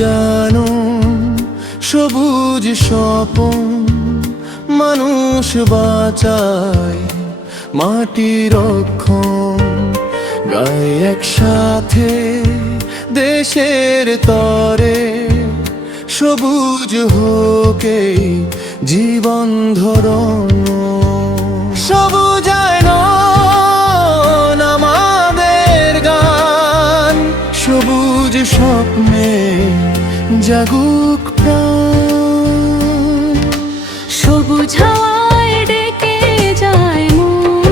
সবুজায়ন সবুজ স্বপন মানুষ বাঁচায় মাটি রক্ষণ গায়ে একসাথে দেশের তরে সবুজ হোকে জীবন ধরন সবুজায়ন আমাদের গান সবুজ স্বপ্নে জাগুক প্রাণ সবুজ হাওয়ায় ডেকে যায় মন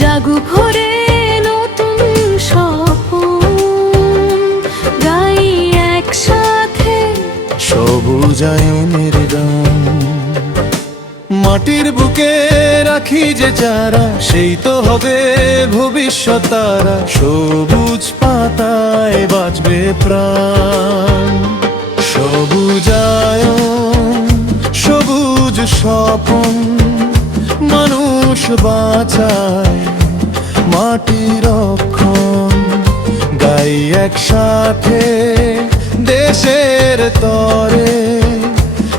জাগুক ভরে নতুন স্বপন গাই একসাথে সবুজায়নের গান মাটির বুকে রাখি যে চারা সেই তো হবে ভবিষ্যৎ তারা সবুজ পাতায় বাঁচবে প্রাণ সবুজায়ন সবুজ স্বপন মানুষ বাঁচায় মাটি রক্ষণ গাই একসাথে দেশের তরে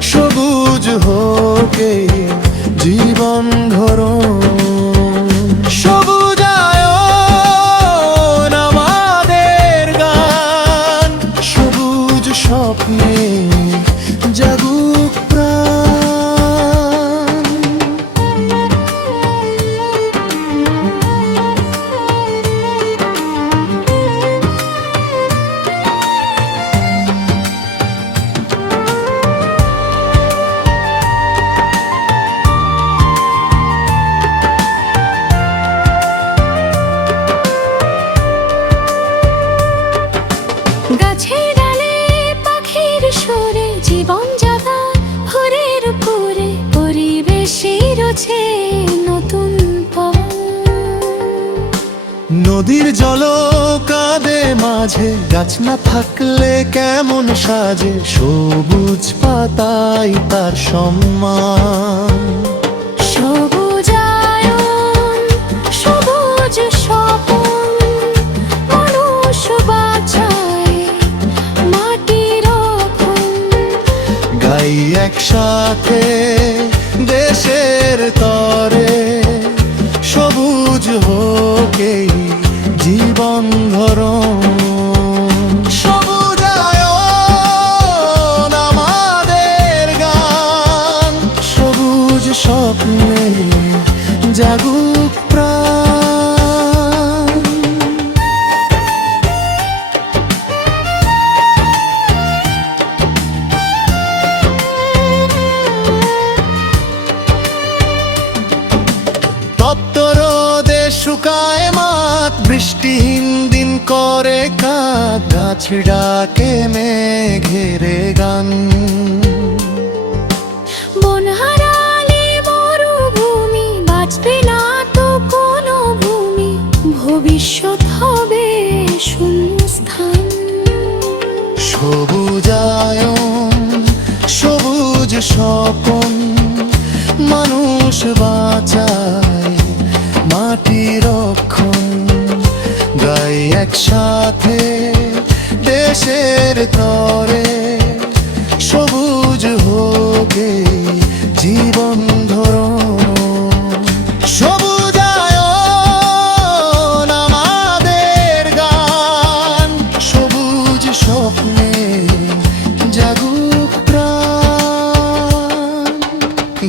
সবুজ হোকে জীবন ধরন সবুজায়ন আমাদের গান সবুজ স্বপ্নে জাগুক প্রাণ গাছের ডালে পাখির সুরে জীবন যাতা ভোরের উপরে পরিবেশের রয়েছে নতুন পথ নদীর জল কাঁদে মাঝে গাছ না থাকলে কেমন সাজে সবুজ পাতাই তার সম্মান সবুজায়ন সবুজ স্বপন মানুষ বাঁচায় মাটি রক্ষণ গাই একসাথে দেশের তরে সবুজ হোকে জীবন ধরন সবুজায়ন আমাদের গান সবুজ স্বপ্নে জাগুক প্রাণ তপ্ত রোদে শুকায় মাঠ বৃষ্টিহীন দিন করে কাক গাছ ডাকে মেঘেরে গান বন হারালে মরুভূমি বাঁচবে না তো কোনো ভূমি ভবিষ্যৎ হবে শূন্যস্থান সবুজায়ন সবুজ স্বপন মানুষ বাঁচায় মাটি রক্ষণ গাই একসাথে দেশের তরে সবুজ হোকে জীবন ধরন সবুজায়ন আমাদের গান সবুজ স্বপ্নে জাগুক প্রাণ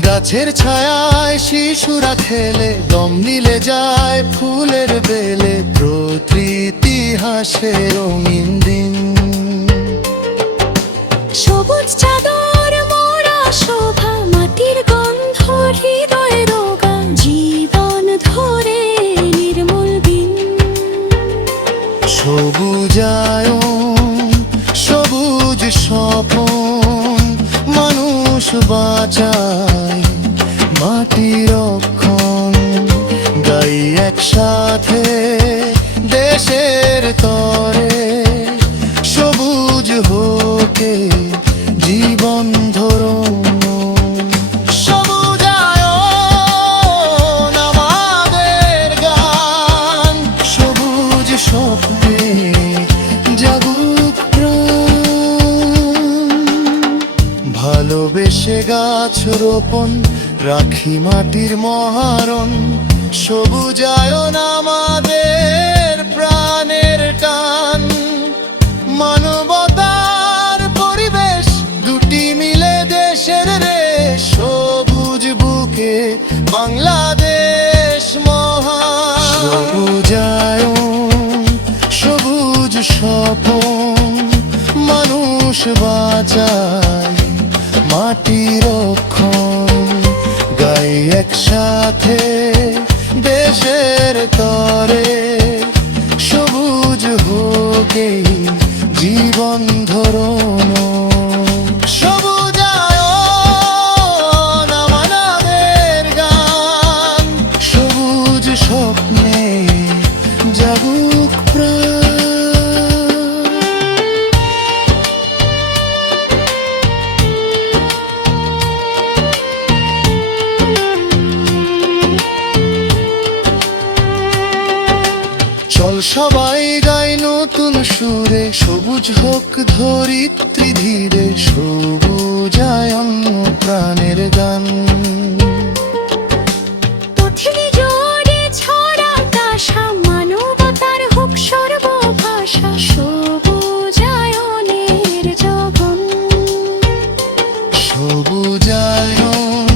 গাছের ছায়ায় শিশুরা খেলে দম নিলে যায় ফুলের বেলে প্রকৃতি হাসে রঙিন দিন সবুজ চাদর মোরা শোভা মাটির গন্ধ হৃদয় রোগা জীবন ধরে নির্মল বিন সবুজায়ন সবুজ স্বপন মানুষ বাঁচায় মাটি রক্ষণ গাই একসাথে দেশের তরে সবুজ হোকে জীবন ধরন সবুজায়ন আমাদের গান সবুজ স্বপ্নে জাগুক গাছ রোপণ, রাখি মাটির মহারণ। সবুজায়ন আমাদের প্রাণের টান, মানবতার পরিবেশ দুটি মিলে দেশের রেশ। সবুজ বুকে বাংলাদেশ মহান। সবুজায়ন সবুজ স্বপন, মানুষ বাঁচায় মাটি রক্ষণ। গাই একসাথে দেশের তরে, সবুজ হোকে জীবন ধরন। সবুজায়ন আমাদের গান, সবুজ স্বপ্নে জাগুক প্রাণ। চল সবাই গাই নতুন সুরে, সবুজ হোক ধরিত্রী ধীরে। সবুজায়ন প্রাণের গান। পথিনী জোরে ছড়াক আশা, মানবতার হোক সর্বভাষা। সবুজায়নের জগন। সবুজায়ন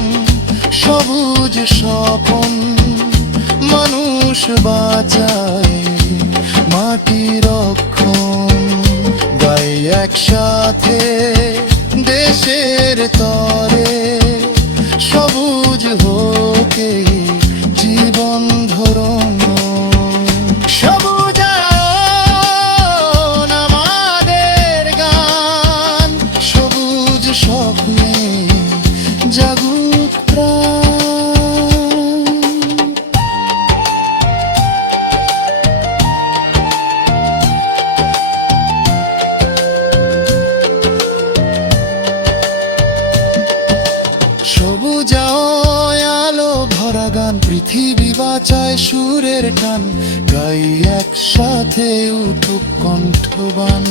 সবুজ স্বপন, মানুষ বাঁচায় মাটি রক্ষণ। গাই একসাথে দেশের তরে, সবুজ হোকে জীবন ধরন। সবুজায়ন আমাদের গান, সবুজ স্বপ্নে জাগুক প্রাণ। সবুজায় আলো ভরা গান, পৃথিবী বাঁচায় সুরের টান। গাই একসাথে উঠুক কণ্ঠবান।